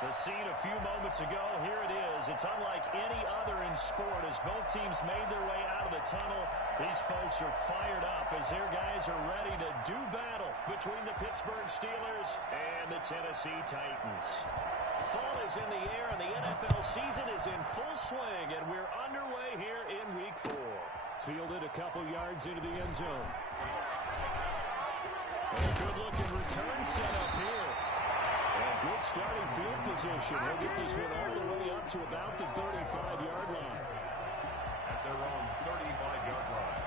The scene a few moments ago, here it is. It's unlike any other in sport as both teams made their way out of the tunnel. These folks are fired up as their guys are ready to do battle between the Pittsburgh Steelers and the Tennessee Titans. Fall is in the air and the NFL season is in full swing, and we're underway here in Week 4. Fielded a couple yards into the end zone. A good-looking return set up here. And good starting field position. He'll get this one all the way up to about the 35-yard line. At their own 35-yard line.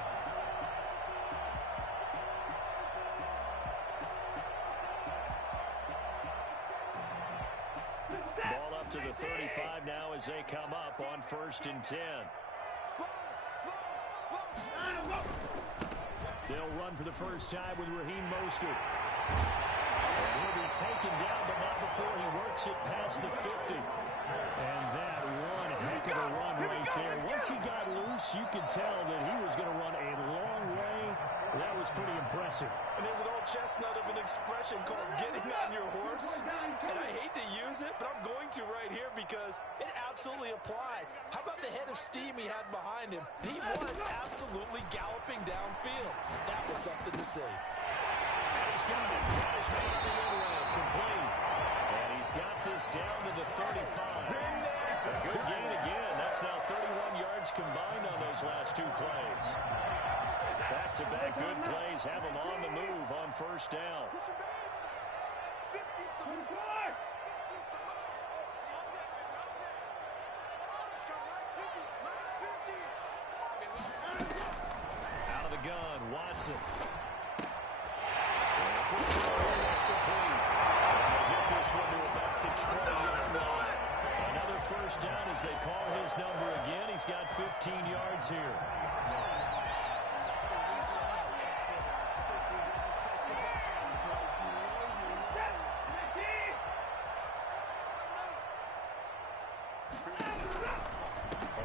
Ball up to the 35 now as they come up on 1st and 10. They'll run for the first time with Raheem Mostert. And he'll be taken down, but not before he works it past the 50. And that one heck of a run right there. Once he got loose, you could tell that he was going to run a long way. That was pretty impressive. And there's an old chestnut of an expression called getting on your horse. And I hate to use it, but I'm going to right here because it absolutely applies. How about the head of steam he had behind him? He was absolutely galloping downfield. That was something to see. And he's got it. That is made on the end round. Complete. And he's got this down to the 35. A good gain again. That's now 31 yards combined on those last two plays. Back-to-back good plays have him on the move on 1st down. Out of the gun, Watson. That's complete. They'll get this one to about the 20-yard line. Another 1st down as they call his number again. He's got 15 yards here.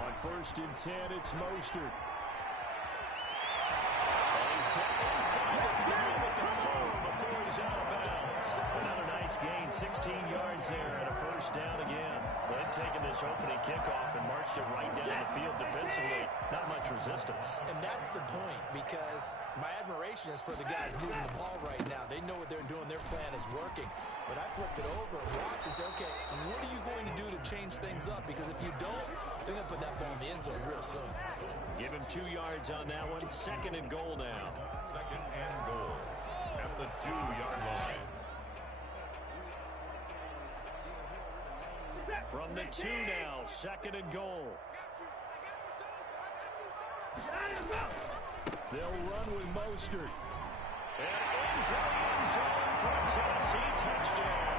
On 1st and 10, it's Mostert. And he's inside the 5 at the 4 before he's out of bounds. Another nice gain, 16 yards there and a 1st down again. They've taken this opening kickoff and marched it right down the field defensively. Not much resistance. And that's the point, because my admiration is for the guys moving the ball right now. They know what they're doing. Their plan is working. But I flip it over and watch and say, okay, what are you going to do to change things up? Because if you don't, they're going to put that ball in the end zone real soon. Give him 2 yards on that one. 2nd and goal now. 2nd and goal at the 2-yard line. From the 2 now, 2nd and goal. They'll run with Mostert. And into the end zone for a Tennessee touchdown.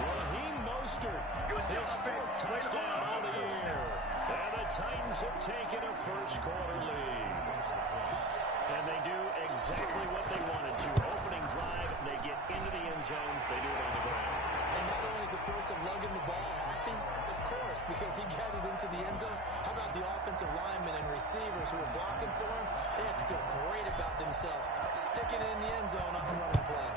Raheem Mostert, his 4th touchdown on the year. And the Titans have taken a first-quarter lead. And they do exactly what they wanted to. Opening drive, they get into the end zone. They do it on the ground. And not only is the person lugging the ball happy, of course, because he got it into the end zone. How about the offensive linemen and receivers who are blocking for him? They have to feel great about themselves, sticking it in the end zone on the running play.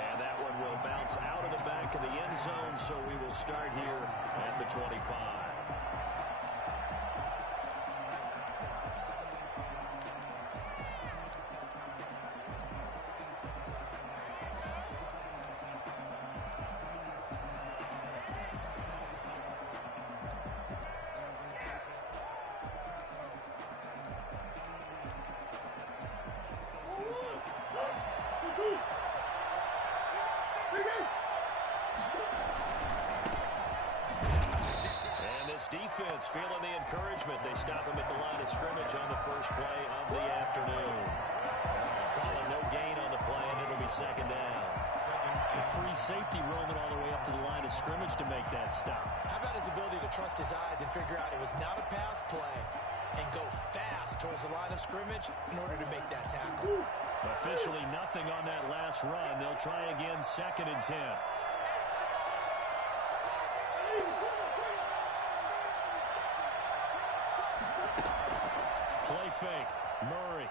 And that one will bounce out of the back of the end zone, so we will start here at the 25. Defense feeling the encouragement. They stop him at the line of scrimmage on the first play of the afternoon. Calling no gain on the play, and it'll be 2nd down. A free safety roaming all the way up to the line of scrimmage to make that stop. How about his ability to trust his eyes and figure out it was not a pass play and go fast towards the line of scrimmage in order to make that tackle? Officially nothing on that last run. They'll try again 2nd and 10. Play fake. Murray.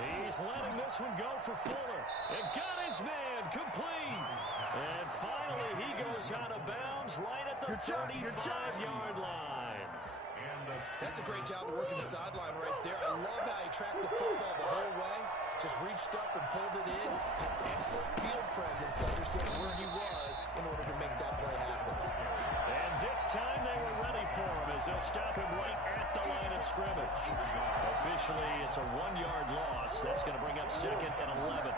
He's letting this one go for Fuller. And got his man complete. And finally, he goes out of bounds right at the 35-yard line. That's a great job of working the sideline right there. I love how he tracked the football the whole way. Just reached up and pulled it in. Had excellent field presence to understand where he was in order to make that play happen. And this time they were ready for him as they'll stop him right at the line of scrimmage. Officially, it's a 1-yard loss. That's going to bring up 2nd and 11.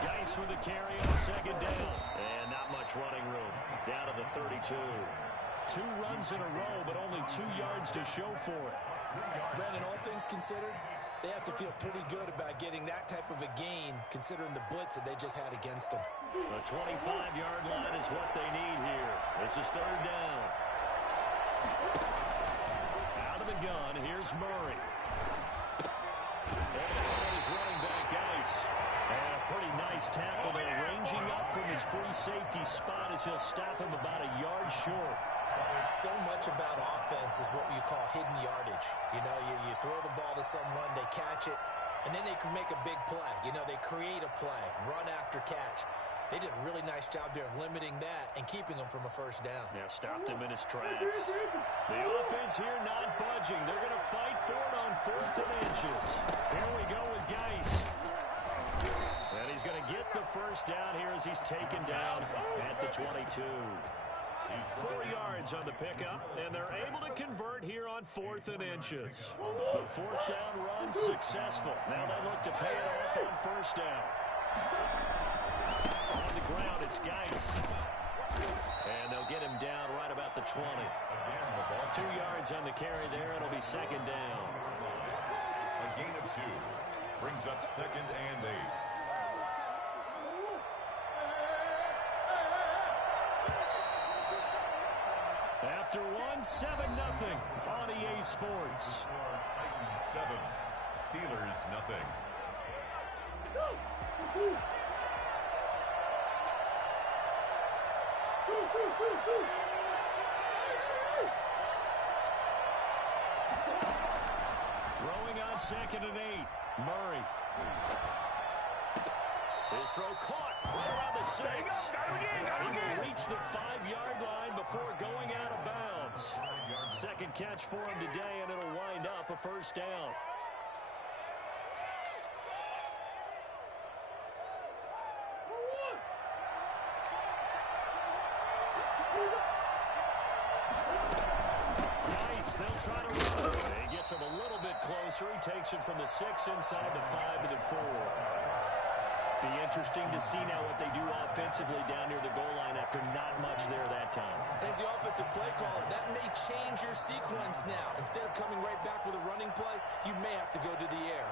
Geis with the carry on 2nd down. And not much running room. Down to the 32. 2 runs in a row, but only 2 yards to show for it. Brandon, all things considered, they have to feel pretty good about getting that type of a gain, considering the blitz that they just had against them. The 25-yard line is what they need here. This is 3rd down. Out of the gun, here's Murray. And his running back, Geis. And a pretty nice tackle there, ranging up from his free safety spot as he'll stop him about a yard short. So much about offense is what you call hidden yardage. You know, you throw the ball to someone, they catch it, and then they can make a big play. You know, they create a play, run after catch. They did a really nice job there of limiting that and keeping him from a 1st down. Yeah, stopped him in his tracks. The offense here not budging. They're going to fight for it on 4th and inches. Here we go with Geis. And he's going to get the 1st down here as he's taken down at the 22. 4 yards on the pickup, and they're able to convert here on 4th and inches. The 4th down run successful. Now they look to pay it off on 1st down. On the ground, it's Geis. And they'll get him down right about the 20. 2 yards on the carry there. It'll be 2nd down. A gain of 2 brings up 2nd and 8. After 7-0 on EA Sports. Titans 7, Steelers nothing. Throwing on 2nd and 8. Murray. His throw caught right around the 6. He will reach the 5-yard line before going out of bounds. 2nd catch for him today, and it'll wind up a 1st down. Geis, they'll try to run. He gets him a little bit closer. He takes it from the 6 inside the 5 to the 4. Be interesting to see now what they do offensively down near the goal line after not much there that time. As the offensive play caller, that may change your sequence now. Instead of coming right back with a running play, you may have to go to the air.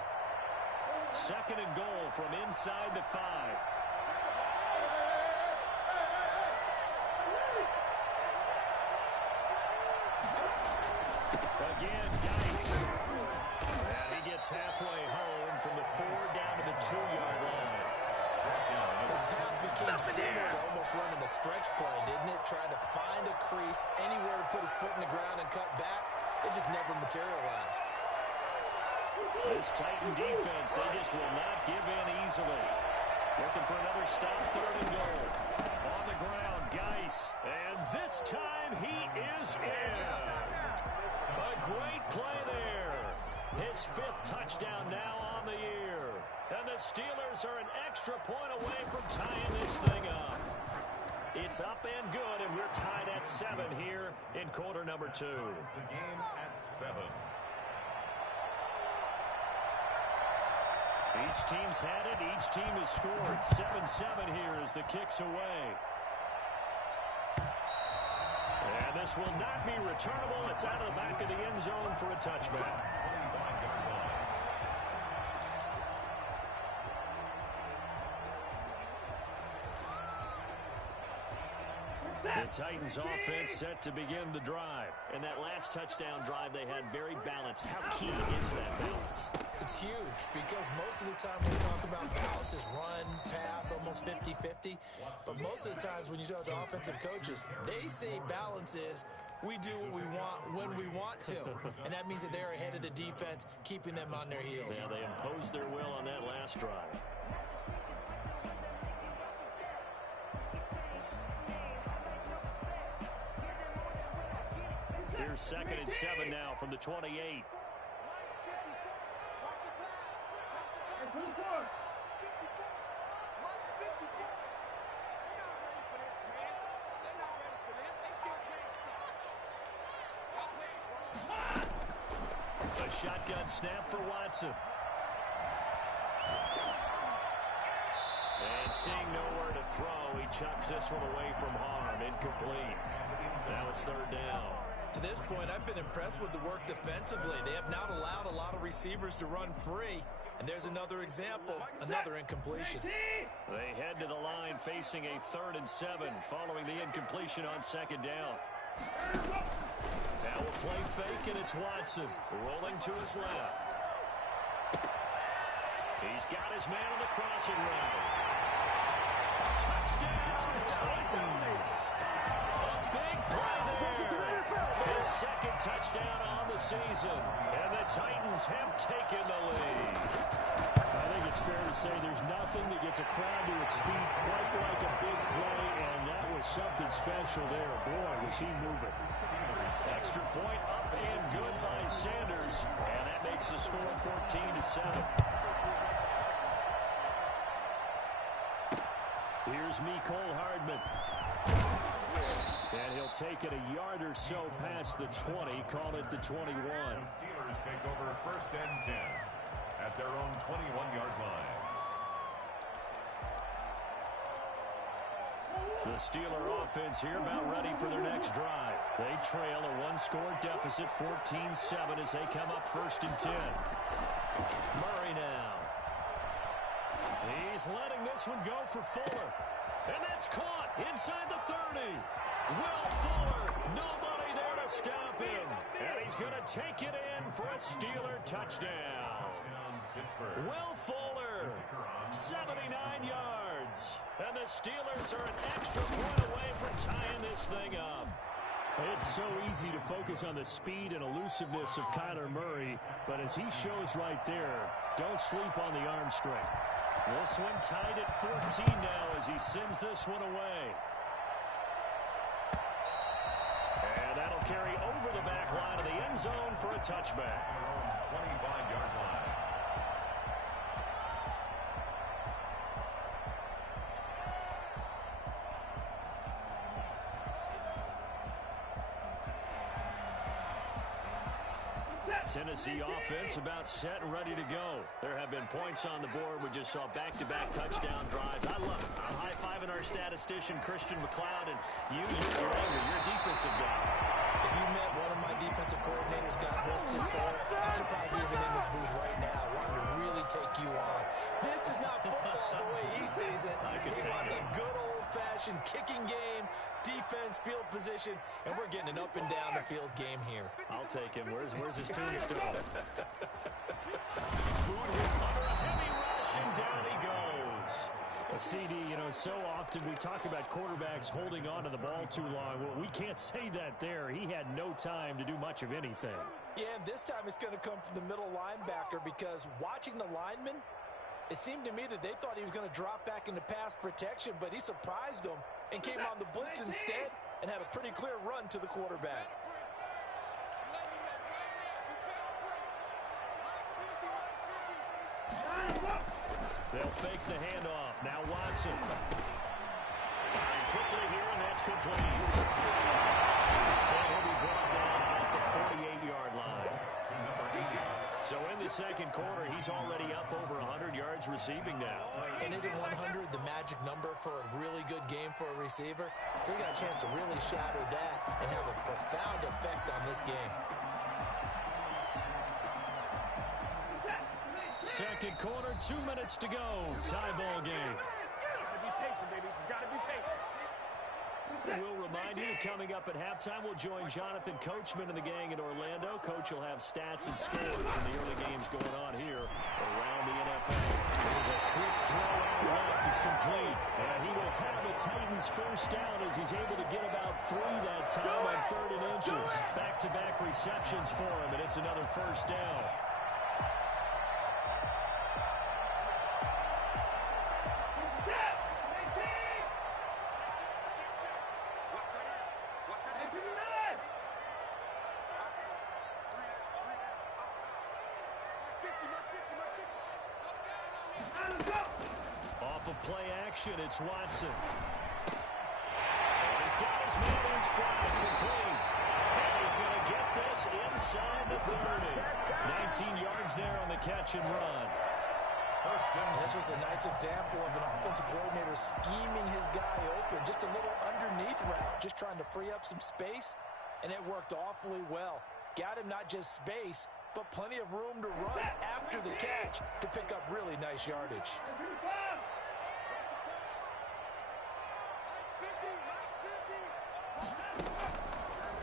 2nd and goal from inside the 5. Again, Geis. And he gets halfway home from the 4 down to the 2-yard line. His path became similar to almost running a stretch play, didn't it? Trying to find a crease, anywhere to put his foot in the ground and cut back. It just never materialized. This Titan defense, they just will not give in easily. Looking for another stop, 3rd and goal. On the ground, Geis. And this time he is in. A great play there. His 5th touchdown now on the year. And the Steelers are an extra point away from tying this thing up. It's up and good, and we're tied at 7 here in quarter number 2. The game at 7. Each team's had it. Each team has scored. 7-7 here as the kick's away. And this will not be returnable. It's out of the back of the end zone for a touchback. The Titans offense set to begin the drive. And that last touchdown drive they had very balanced. How key is that balance? It's huge because most of the time when we talk about balance is run, pass, almost 50-50. But most of the times when you talk to offensive coaches, they say balance is We do what we want when we want to. And that means that they're ahead of the defense, keeping them on their heels. Yeah, they imposed their will on that last drive. Here's 2nd and 7 now from the 28. A shotgun snap for Watson. And seeing nowhere to throw, he chucks this one away from harm. Incomplete. Now it's 3rd down. To this point, I've been impressed with the work defensively. They have not allowed a lot of receivers to run free. And there's another example, another incompletion. They head to the line facing a 3rd and 7 following the incompletion on 2nd down. Now a play fake, and it's Watson rolling to his left. He's got his man on the crossing route. Touchdown, Titans! A big play there. His 2nd touchdown on the season. And the Titans have taken the lead. I think it's fair to say there's nothing that gets a crowd to its feet quite like a big play, and that was something special there. Boy, was he moving. Extra point up and good by Sanders. And that makes the score 14-7. Here's Mecole Hardman. And he'll take it a yard or so past the 20, call it the 21. Steelers take over 1st and 10 at their own 21-yard line. The Steeler offense here about ready for their next drive. They trail a 1-score deficit, 14-7, as they come up 1st and 10. Murray now. He's letting this one go for Fuller. And that's caught inside the 30. Will Fuller, nobody there to stop him. And he's going to take it in for a Steeler touchdown. Will Fuller, 79 yards. And the Steelers are an extra point away from tying this thing up. It's so easy to focus on the speed and elusiveness of Kyler Murray, but as he shows right there, don't sleep on the arm strength. This one tied at 14 now as he sends this one away. And that'll carry over the back line of the end zone for a touchback. 25-yard line. Tennessee offense about set and ready to go. There have been points on the board. We just saw back-to-back touchdown drives. I love it. I'm high-fiving our statistician, Christian McLeod, and you're a defensive guy. If you met one of my defensive coordinators, God rest his soul, I'm surprised he isn't in this booth right now, wanting to really take you on. This is not football the way he sees it. He wants a good old-fashioned kicking game, defense, field position, and we're getting an up-and-down-the-field game here. I'll take him. Where's his tombstone? Boot him under a heavy rush, and down he goes. CD, so often we talk about quarterbacks holding on to the ball too long. Well, we can't say that there. He had no time to do much of anything. Yeah, and this time it's going to come from the middle linebacker because watching the lineman, it seemed to me that they thought he was going to drop back into pass protection, but he surprised them and came on the blitz instead and had a pretty clear run to the quarterback. They'll fake the handoff. Now Watson. Firing quickly here, and that's complete. And he'll be brought down at the 48-yard line. So in the second quarter, he's already up over 100 yards receiving now. And isn't 100 the magic number for a really good game for a receiver? So he got a chance to really shatter that and have a profound effect on this game. Second quarter, 2 minutes to go. Tie ball game. Gotta be patient, baby. Just gotta be patient. We'll remind you that coming up at halftime, we'll join Jonathan Coachman and the gang in Orlando. Coach will have stats and scores from the early games going on here around the NFL. There's a quick throw out left. It's complete. And he will have the Titans first down as he's able to get about 3 that time on 3rd and inches. Back-to-back receptions for him, and it's another first down. Off of play action, it's Watson. He's got his man in stride, complete. And he's going to get this inside the 30. 19 yards there on the catch and run. This was a nice example of an offensive coordinator scheming his guy open. Just a little underneath route, just trying to free up some space, and it worked awfully well. Got him not just space, but plenty of room to run after the catch to pick up really nice yardage.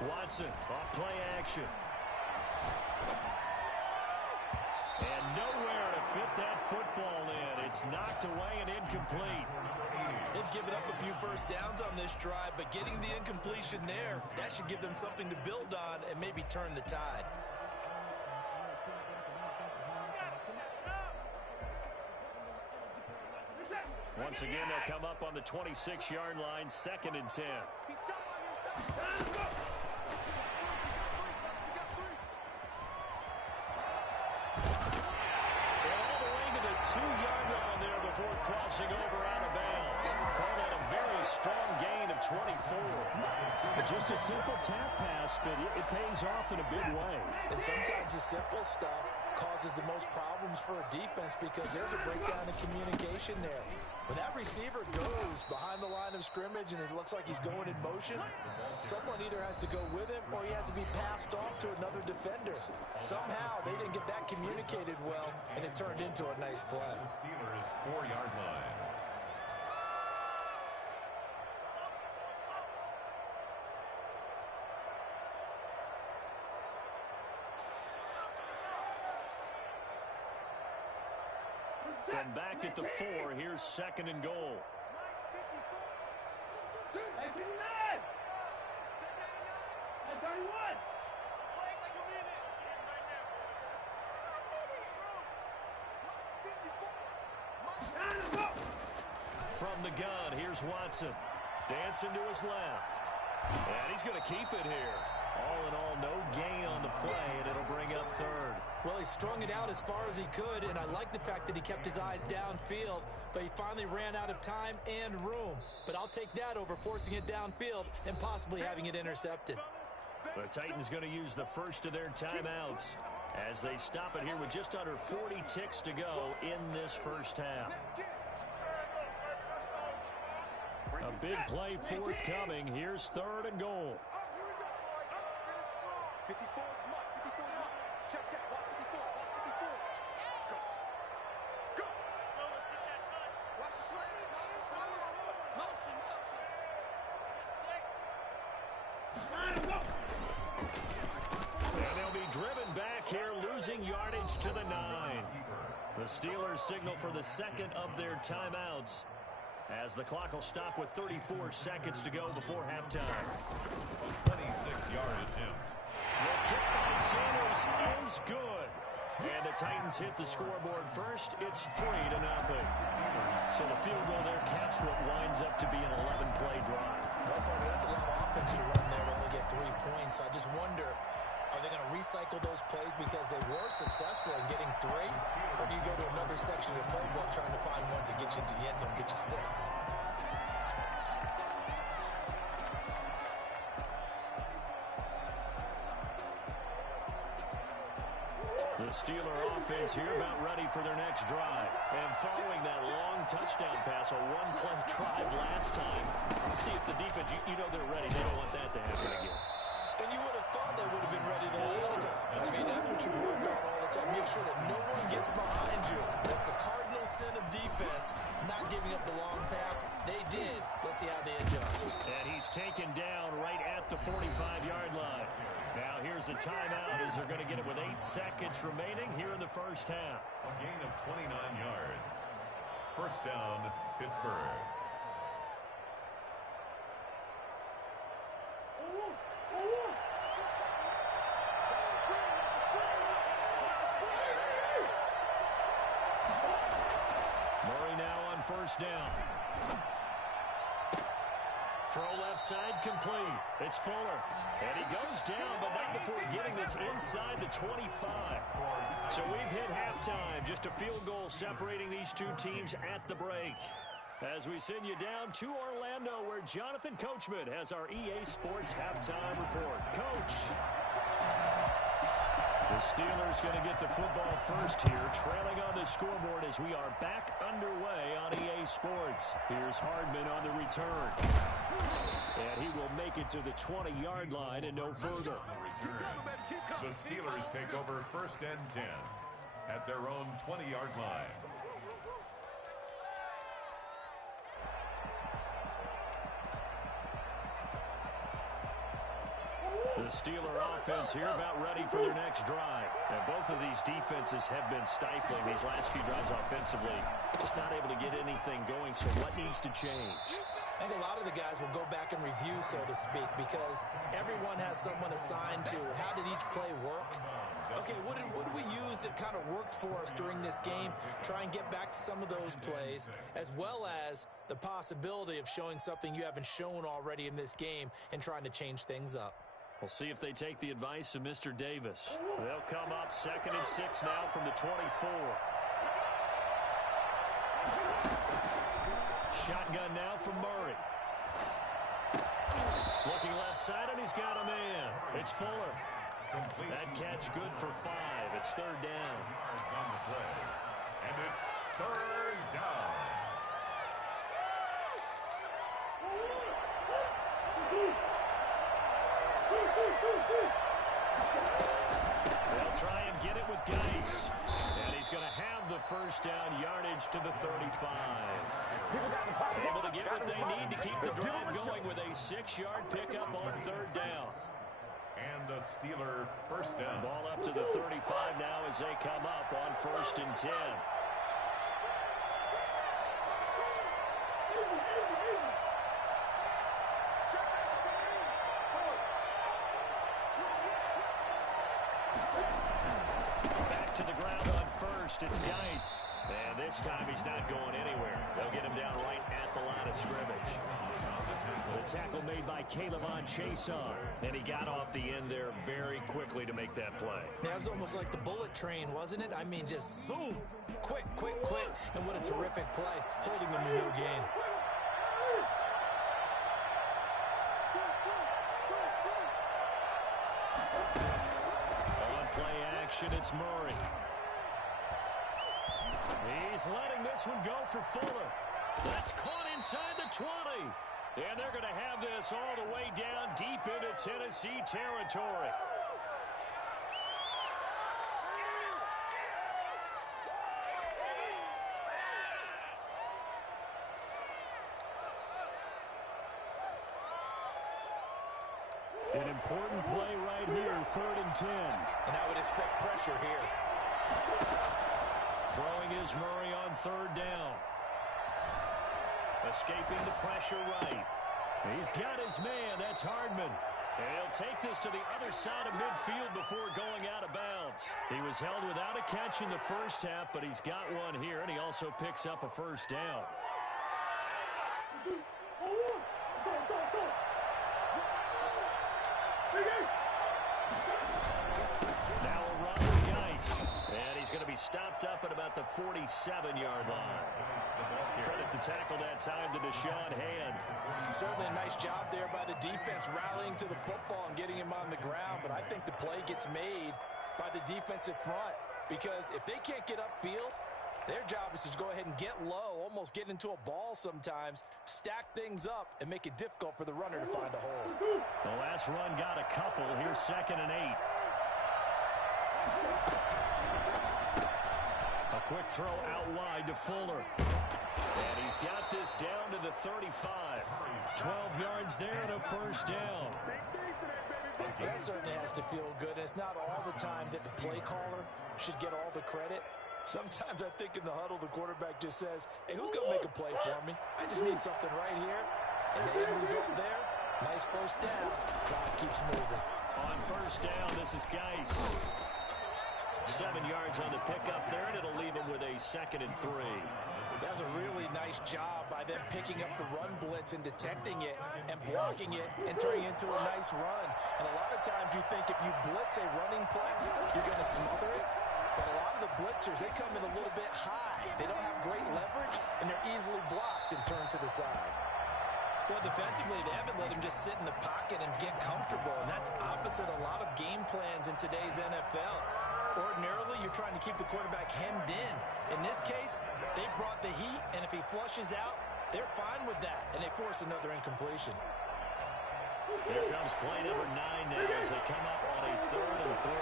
Watson off play action. And nowhere to fit that football in. It's knocked away and incomplete. They've given up a few first downs on this drive, but getting the incompletion there, that should give them something to build on and maybe turn the tide. Once again, they'll come up on the 26-yard line, 2nd and 10. All the way to the 2-yard line there before crossing over out of bounds. Called out a very strong gain of 24. Just a simple tap pass, but it pays off in a big way. And sometimes the simple stuff causes the most problems for a defense because there's a breakdown in communication there. When that receiver goes behind the line of scrimmage and it looks like he's going in motion, someone either has to go with him or he has to be passed off to another defender. Somehow they didn't get that communicated well, and it turned into a nice play. The Steelers' 4-yard line. From back at the 4, here's 2nd and goal. From the gun, here's Watson. Dancing to his left. And he's going to keep it here. All in all, no gain on the play, and it'll bring up 3rd. Well, he strung it out as far as he could, and I like the fact that he kept his eyes downfield, but he finally ran out of time and room. But I'll take that over forcing it downfield and possibly having it intercepted. The Titans going to use the first of their timeouts as they stop it here with just under 40 ticks to go in this first half. A big play forthcoming. Here's 3rd and goal. 54, mark, 54, mark. Check, check, watch 54, watch 54. Go. Go. Let's get that touch. Watch the slant, watch the slant. Motion, motion. 6. And they'll be driven back here, losing yardage to the 9. The Steelers signal for the 2nd of their timeouts as the clock will stop with 34 seconds to go before halftime. A 26-yard attempt. The kick by Sanders is good. And the Titans hit the scoreboard first. It's 3-0. So the field goal there caps what winds up to be an 11-play drive. No, Parker, that's a lot of offense to run there to only get 3 points. So I just wonder, are they going to recycle those plays because they were successful in getting 3? Or do you go to another section of the playbook trying to find ones that get you into the end zone and get you 6? The Steeler offense here about ready for their next drive. And following that long touchdown pass, a 1-play drive last time, we'll see if the defense, you know they're ready. They don't want that to happen again. And you would have thought they would have been ready the last time. I mean, that's what you work on all the time. Make sure that no one gets behind you. That's the cardinal sin of defense, not giving up the long pass. They did. Let's see how they adjust. And he's taken down right at the 45-yard line. Now here's a timeout as they're going to get it with 8 seconds remaining here in the first half. A gain of 29 yards. First down, Pittsburgh. Murray now on first down. Throw left side complete. It's Fuller. And he goes down, but not before getting this inside the 25. So we've hit halftime. Just a field goal separating these two teams at the break. As we send you down to Orlando, where Jonathan Coachman has our EA Sports halftime report. Coach. The Steelers going to get the football first here, trailing on the scoreboard as we are back underway on EA Sports. Here's Hardman on the return. And he will make it to the 20-yard line and no further. The Steelers take over first and 10 at their own 20-yard line. The Steeler offense here about ready for their next drive. And both of these defenses have been stifling these last few drives offensively. Just not able to get anything going, so what needs to change? I think a lot of the guys will go back and review, so to speak, because everyone has someone assigned to how did each play work. Okay, what did we use that kind of worked for us during this game? Try and get back to some of those plays, as well as the possibility of showing something you haven't shown already in this game and trying to change things up. We'll see if they take the advice of Mr. Davis. They'll come up 2nd and 6 now from the 24. Shotgun now from Murray. Looking left side, and he's got a man. It's Fuller. That catch good for 5. It's 3rd down. On the play. And it's 3rd down. They'll try and get it with Geis. And he's going to have the first down yardage to the 35. Able to get what they need to keep the drive going with a 6-yard pickup on 3rd down. And a Steeler first down. Ball up to the 35 now as they come up on 1st and 10. Back to the ground on 1st. It's Geis. And this time he's not going anywhere. They'll get him down right at the line of scrimmage. The tackle made by K'Lavon Chaisson. And he got off the end there very quickly to make that play. That was almost like the bullet train, wasn't it? I mean, just zoom. Quick, quick, quick. And what a terrific play, holding them to no gain. On play action, it's Murray. He's letting this one go for Fuller. That's caught inside the 20. And they're going to have this all the way down deep into Tennessee territory. An important play right here, 3rd and 10. And I would expect pressure here. Throwing is Murray on 3rd down. Escaping the pressure right. He's got his man. That's Hardman. And he'll take this to the other side of midfield before going out of bounds. He was held without a catch in the first half, but he's got one here, and he also picks up a first down. Now a run for Geis. And he's going to be stopped up at about the 47-yard line. Credit the tackle that time to Deshaun Hand. Certainly a nice job there by the defense rallying to the football and getting him on the ground, but I think the play gets made by the defensive front because if they can't get upfield, their job is to go ahead and get low, almost get into a ball sometimes, stack things up, and make it difficult for the runner to find a hole. The last run got a couple. Here's 2nd and 8. A Quick throw out wide to Fuller. And he's got this down to the 35. 12 yards there and a first down. That certainly has to feel good. And it's not all the time that the play caller should get all the credit. Sometimes I think in the huddle, the quarterback just says, hey, who's going to make a play for me? I just need something right here. And the end result there, nice first down. Clock keeps moving. On first down, this is Geis. 7 yards on the pickup there, and it'll leave him with a 2nd and 3. That's a really nice job by them picking up the run blitz and detecting it and blocking it and turning it into a nice run. And a lot of times you think if you blitz a running play, you're going to smother it. But a lot of the blitzers, they come in a little bit high. They don't have great leverage, and they're easily blocked and turned to the side. Well, defensively, they haven't let him just sit in the pocket and get comfortable, and that's opposite a lot of game plans in today's NFL. Ordinarily, you're trying to keep the quarterback hemmed in. In this case, they brought the heat, and if he flushes out, they're fine with that, and they force another incompletion. Here comes play number 9 now as they come up on a 3rd and 3.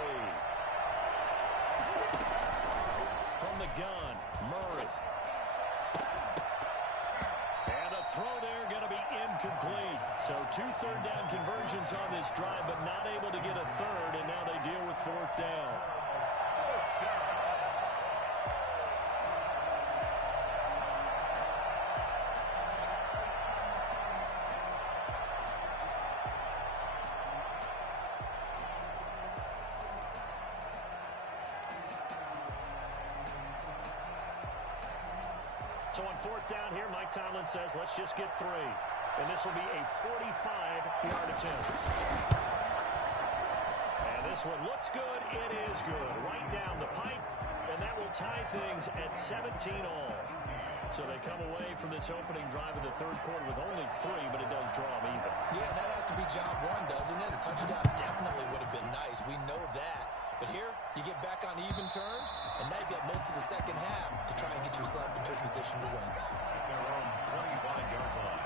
From the gun, Murray. And a throw there going to be incomplete. So 2 third-down conversions on this drive, but not able to get a third, and now they deal with 4th down. So on 4th down here, Mike Tomlin says, let's just get 3. And this will be a 45-yard attempt. And this one looks good. It is good. Right down the pipe. And that will tie things at 17 all. So they come away from this opening drive of the 3rd quarter with only 3, but it does draw them even. Yeah, that has to be job 1, doesn't it? A touchdown definitely would have been nice. We know that. But here, you get back on even terms, and now you've got most of the second half to try and get yourself into a position to win. At their own 25-yard line.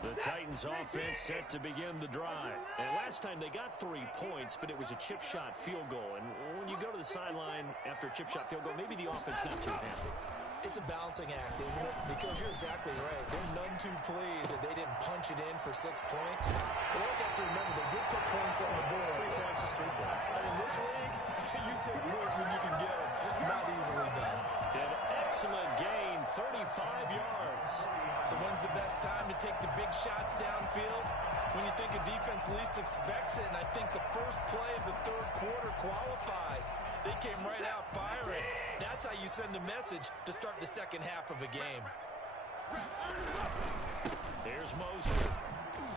The Titans offense set to begin the drive. And last time they got 3 points, but it was a chip shot field goal. And when you go to the sideline after a chip shot field goal, maybe the offense not too happy. It's a balancing act, isn't it? Because you're exactly right. They're none too pleased that they didn't punch it in for 6 points. But also have to remember, they did put points on the board. 3 points is 3 points. And in this league, you take points when you can get them. Not easily done. An excellent gain, 35 yards. So when's the best time to take the big shots downfield? When you think a defense least expects it, and I think the first play of the 3rd quarter qualifies. They came right out firing. That's how you send a message to start the second half of a game. There's Moser.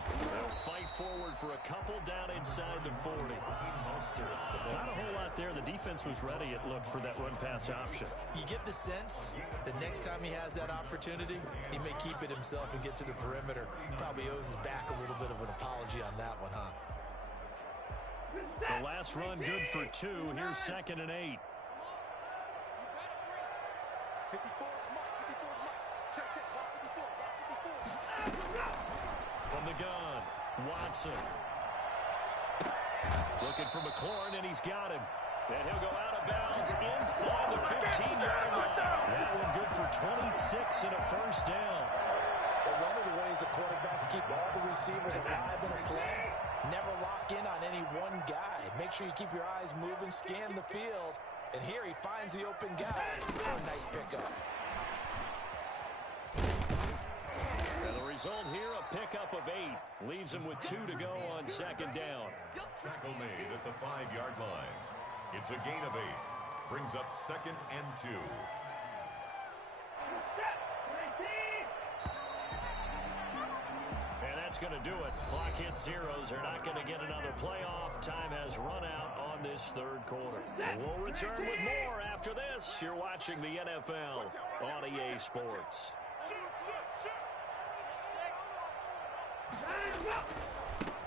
They'll fight forward for a couple down inside the 40. Not a whole lot there. The defense was ready, it looked, for that run-pass option. You get the sense that next time he has that opportunity, he may keep it himself and get to the perimeter. Probably owes his back a little bit of an apology on that one, huh? The last run good for 2. Here's 2nd and 8. 54, check, block 54. From the gun, Watson. Looking for McLaurin, and he's got him. And he'll go out of bounds inside the 15-yard line. That one good for 26 and a first down. Well, one of the ways the quarterbacks keep all the receivers alive in a play, never lock in on any one guy. Make sure you keep your eyes moving, scan the field. And here he finds the open guy for a nice pickup. And the result here, a pickup of 8. Leaves him with 2 to go on 2nd down. Tackle made at the 5-yard line. It's a gain of 8. Brings up 2nd and 2. And that's going to do it. Clock hits zeros. They're not going to get another playoff. Time has run out on this 3rd quarter. We'll return with more after this. You're watching the NFL on EA Sports.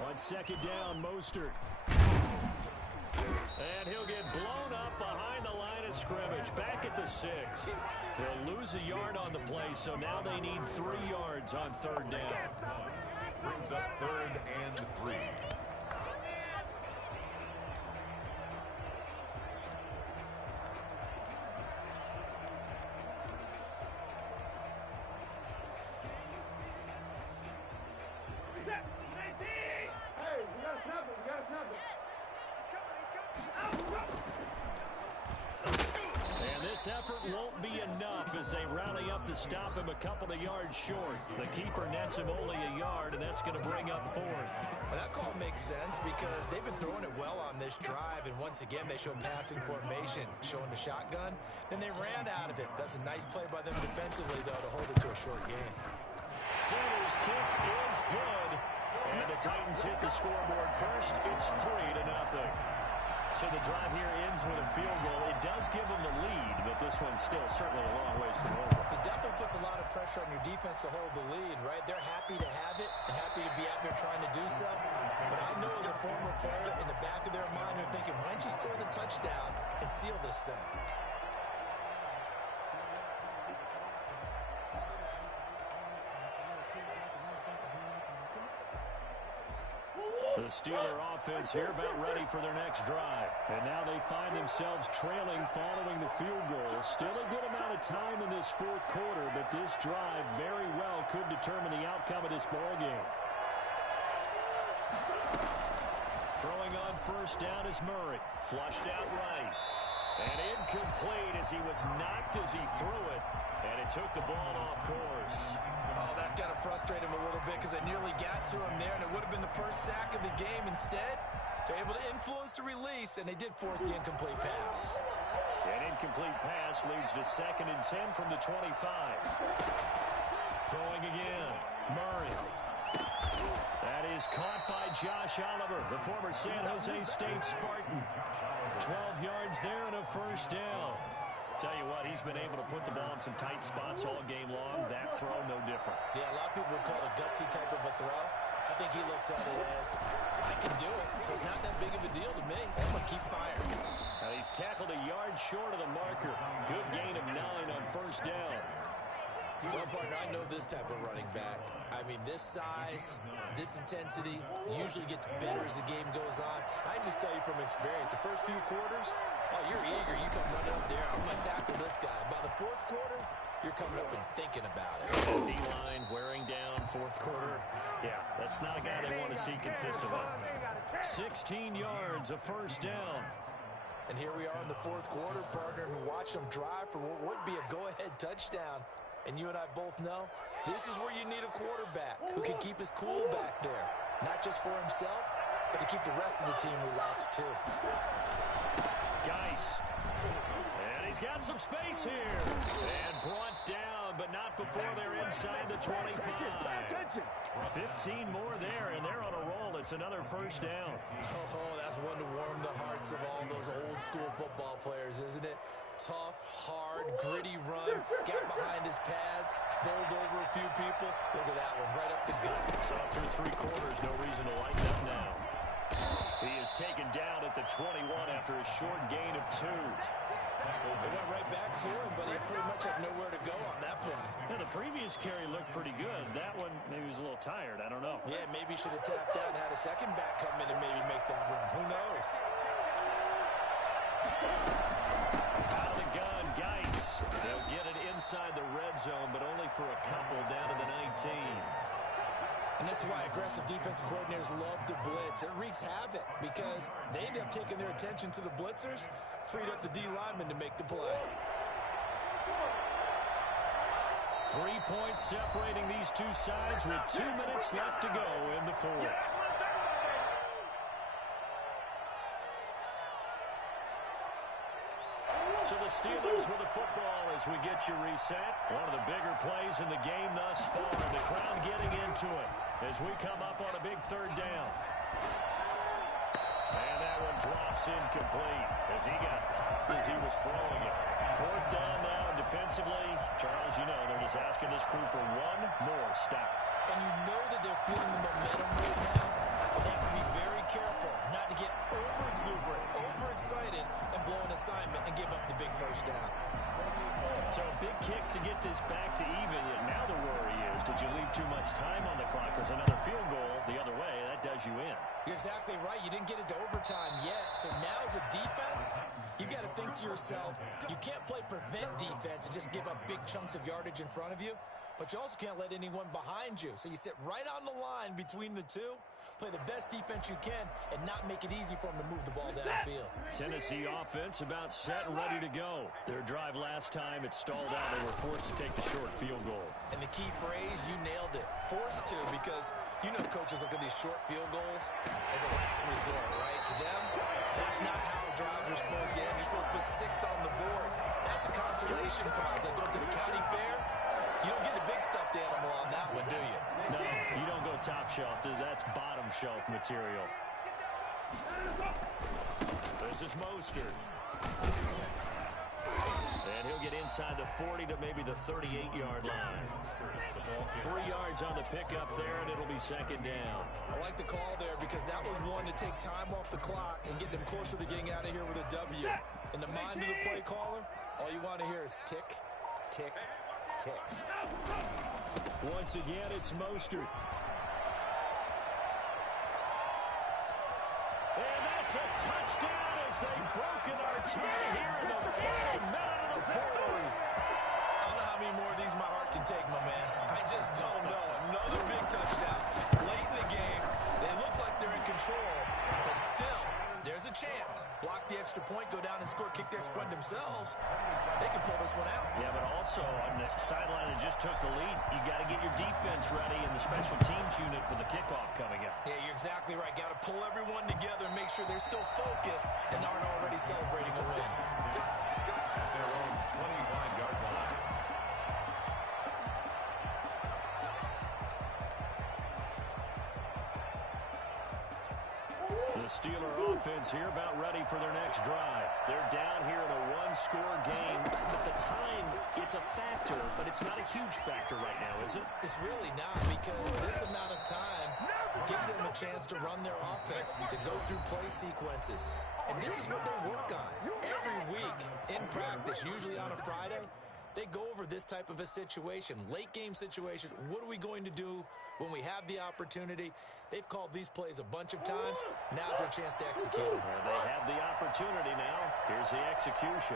On 2nd down, Mostert. And he'll get blown up behind the line of scrimmage. back at the 6. They'll lose a yard on the play, so now they need 3 yards on third down. Brings up 3rd and 3. And this effort won't be enough as they rally up to stop him a couple of yards short. The keeper nets him only a yard, and that's going to bring up 4th. Well, that call makes sense because they've been throwing it well on this drive, and once again they show passing formation, showing the shotgun. Then they ran out of it. That's a nice play by them defensively, though, to hold it to a short gain. Sanders' kick is good, and the Titans hit the scoreboard first. It's 3-0. So the drive here ends with a field goal. It does give them the lead, but this one's still certainly a long ways from over. It definitely puts a lot of pressure on your defense to hold the lead, right? They're happy to have it and happy to be out there trying to do so. But I know as a former player, in the back of their mind, they're thinking, why don't you score the touchdown and seal this thing? The Steeler offense here about ready for their next drive. And now they find themselves trailing following the field goal. Still a good amount of time in this 4th quarter, but this drive very well could determine the outcome of this ball game. Throwing on first down is Murray. Flushed out right. And incomplete as he was knocked as he threw it. And it took the ball off course. Oh, that's got to frustrate him a little bit because I nearly got to him there, and it would have been the first sack of the game. Instead, they're able to influence the release, and they did force the incomplete pass. An incomplete pass leads to 2nd and 10 from the 25. Throwing again. Murray. That is caught by Josh Oliver, the former San Jose State Spartan. 12 yards there and a first down. Tell you what, he's been able to put the ball in some tight spots all game long. That throw, no different. Yeah, a lot of people would call it a gutsy type of a throw. I think he looks at it as, I can do it, so it's not that big of a deal to me. I'm going to keep firing. And he's tackled a yard short of the marker. Good gain of 9 on first down. Well, partner, I know this type of running back. I mean, this size, this intensity usually gets better as the game goes on. I can just tell you from experience, the first few quarters, oh, you're eager. You come running up there. I'm going to tackle this guy. By the 4th quarter, you're coming up and thinking about it. D-line wearing down 4th quarter. Yeah, that's not a guy they want to see consistently. 16 yards, a first down. And here we are in the 4th quarter, partner, and watch them drive for what would be a go-ahead touchdown. And you and I both know this is where you need a quarterback who can keep his cool back there. Not just for himself, but to keep the rest of the team relaxed too. Geis. And he's got some space here. And brought down, but not before they're inside the 25. 15 more there, and they're on a roll. It's another first down. Oh, that's one to warm the hearts of all those old school football players, isn't it? Tough, hard, gritty run, got behind his pads, bowled over a few people. Look at that one, right up the gut. So through 3 quarters, no reason to lighten up now. He is taken down at the 21 after a short gain of 2. They went right back to him, but he pretty much had nowhere to go on that play. Yeah, the previous carry looked pretty good. That one, maybe he was a little tired. I don't know. Yeah, maybe he should have tapped out and had a second back come in and maybe make that run. Who knows? Out of the gun, Geis. They'll get it inside the red zone, but only for a couple down to the 19. And this is why aggressive defensive coordinators love to blitz. It wreaks havoc because they end up taking their attention to the blitzers, freed up the D lineman to make the play. 3 points separating these two sides with 2 minutes left to go in the 4th. So the Steelers with the football as we get you reset. One of the bigger plays in the game thus far. The crowd getting into it as we come up on a big 3rd down. And that one drops incomplete as he got popped as he was throwing it. 4th down now defensively. Charles, you know they're just asking this crew for one more stop. And you know that they're feeling the momentum right now. They have to be very careful not to get over-exuberant, overexcited, and blow an assignment and give up the big first down. So a big kick to get this back to even. And now the worry is, did you leave too much time on the clock? Because another field goal the other way, that does you in. You're exactly right. You didn't get it to overtime yet. So now as a defense, you've got to think to yourself, you can't play prevent defense and just give up big chunks of yardage in front of you. But you also can't let anyone behind you. So you sit right on the line between the two, play the best defense you can, and not make it easy for them to move the ball downfield. Tennessee offense about set and ready to go. Their drive last time, it stalled out. They were forced to take the short field goal. And the key phrase, you nailed it. Forced to, because you know coaches look at these short field goals as a last resort, right? To them, that's not how drives are supposed to end. You're supposed to put 6 on the board. That's a consolation prize. Like going to the county fair, you don't get the big stuffed animal on that one, do you? No, you don't go top shelf. That's bottom shelf material. This is Mostert. And he'll get inside the 40 to maybe the 38-yard line. 3 yards on the pickup there, and it'll be second down. I like the call there because that was one to take time off the clock and get them closer to getting out of here with a W. In the mind of the play caller, all you want to hear is tick, tick, tick. Once again, it's Mostert. And that's a touchdown as they've broken our tie here in the final minute of the fourth. I don't know how many more of these my heart can take, my man. I just don't know. Another big touchdown late in the game. They look like they're in control, but still, there's a chance. Block the extra point, go down and score, kick the extra point themselves. They can pull this one out. Yeah, but also on the sideline that just took the lead, you got to get your defense ready in the special teams unit for the kickoff coming up. Yeah, you're exactly right. Got to pull everyone together and make sure they're still focused and aren't already celebrating a win. At their own 25-yard line. The Steeler offense here about ready for their next drive. They're down here in a one-score game, but the time, it's a factor, but it's not a huge factor right now, is it? It's really not, because this amount of time gives them a chance to run their offense, to go through play sequences. And this is what they work on every week in practice, usually on a Friday. They go over this type of a situation, late game situation. What are we going to do when we have the opportunity? They've called these plays a bunch of times. Now's their chance to execute them. Well, they have the opportunity now. Here's the execution.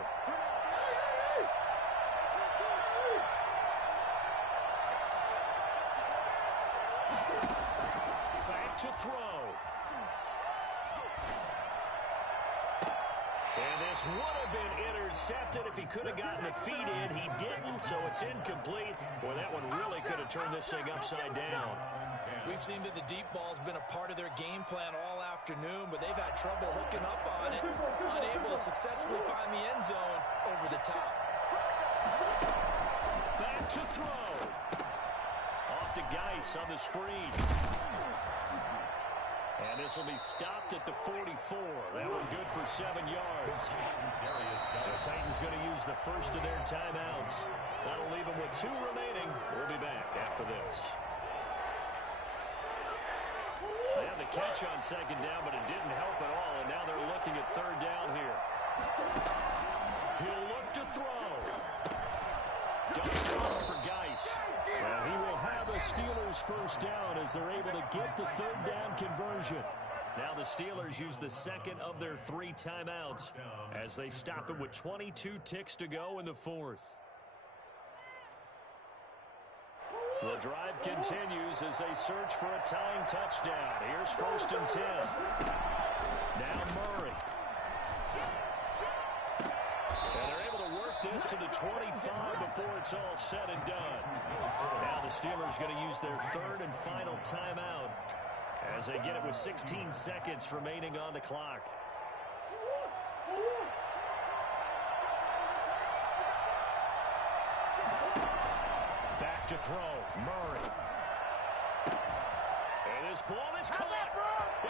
Back to throw. And this would have been intercepted if he could have gotten the feet in. He didn't, so it's incomplete. Boy, that one really could have turned this thing upside down. We've seen that the deep ball's been a part of their game plan all afternoon, but they've had trouble hooking up on it, unable to successfully find the end zone over the top. Back to throw. Off to Geis on the screen. And this will be stopped at the 44. That one good for 7 yards. The Titans going to use the first of their timeouts. That'll leave them with 2 remaining. We'll be back after this. They had the catch on second down, but it didn't help at all, and now they're looking at third down here. He'll look to throw. Dumps it off for Geis. Well, he will have a Steelers first down as they're able to get the third down conversion. Now the Steelers use the second of their 3 timeouts as they stop it with 22 ticks to go in the fourth. The drive continues as they search for a tying touchdown. Here's 1st and 10. Now Murray. And they're able to work this to the 25 before it's all said and done. Now the Steelers going to use their 3rd and final timeout as they get it with 16 seconds remaining on the clock. Back to throw, Murray. And this ball is caught.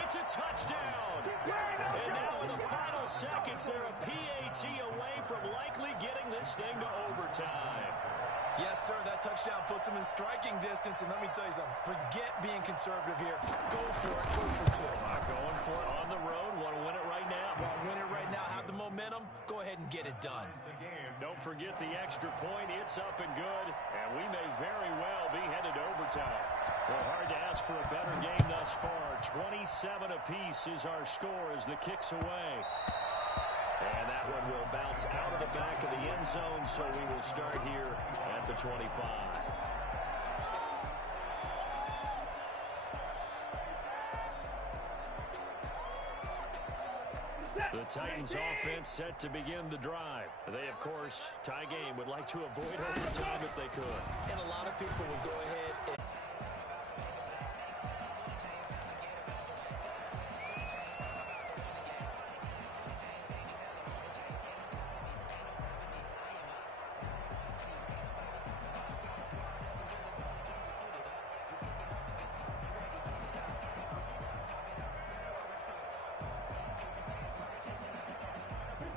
It's a touchdown. And now in the final seconds, they're a PAT away from likely getting this thing to overtime. Yes, sir, that touchdown puts them in striking distance. And let me tell you something, forget being conservative here. Go for it, go for 2. Going for it on the road. Want to win it right now. Want to win it right now, have the momentum, go ahead and get it done. The game Don't forget the extra point. It's up and good, and we may very well be headed to overtime. Well, hard to ask for a better game thus far. 27 apiece is our score as the kick's away. And that one will bounce out of the back of the end zone, so we will start here at the 25. The Titans offense set to begin the drive. They, of course, tie game, would like to avoid overtime if they could. And a lot of people would go ahead and...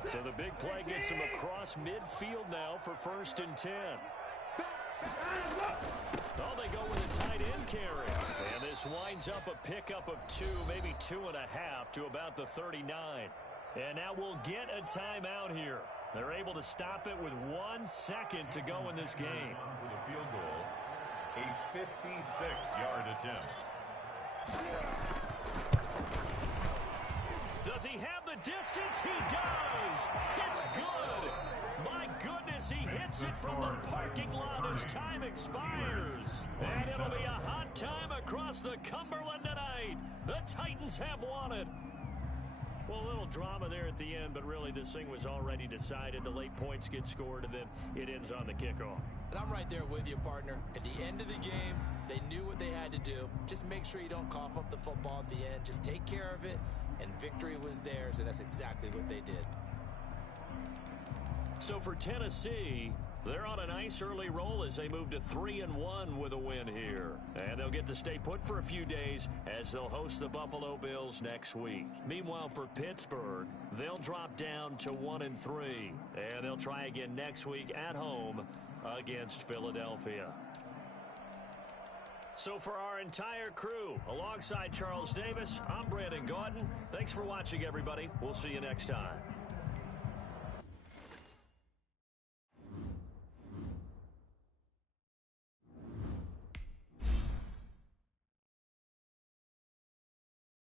So the big play gets him across midfield now for 1st and 10. Oh, they go with a tight end carry. And this winds up a pickup of 2, maybe 2.5 to about the 39. And now we'll get a timeout here. They're able to stop it with 1 second to go in this game. For the field goal, a 56-yard attempt. Does he have the distance? He does! It's good! My goodness, he hits it from the parking lot as time expires. And it'll be a hot time across the Cumberland tonight. The Titans have won it. Well, a little drama there at the end, but really this thing was already decided. The late points get scored, and then it ends on the kickoff. And I'm right there with you, partner. At the end of the game, they knew what they had to do. Just make sure you don't cough up the football at the end. Just take care of it. And victory was theirs, and that's exactly what they did. So for Tennessee, they're on a nice early roll as they move to 3-1 with a win here. And they'll get to stay put for a few days as they'll host the Buffalo Bills next week. Meanwhile, for Pittsburgh, they'll drop down to 1-3. And they'll try again next week at home against Philadelphia. So for our entire crew, alongside Charles Davis, I'm Brandon Gaudin. Thanks for watching, everybody. We'll see you next time.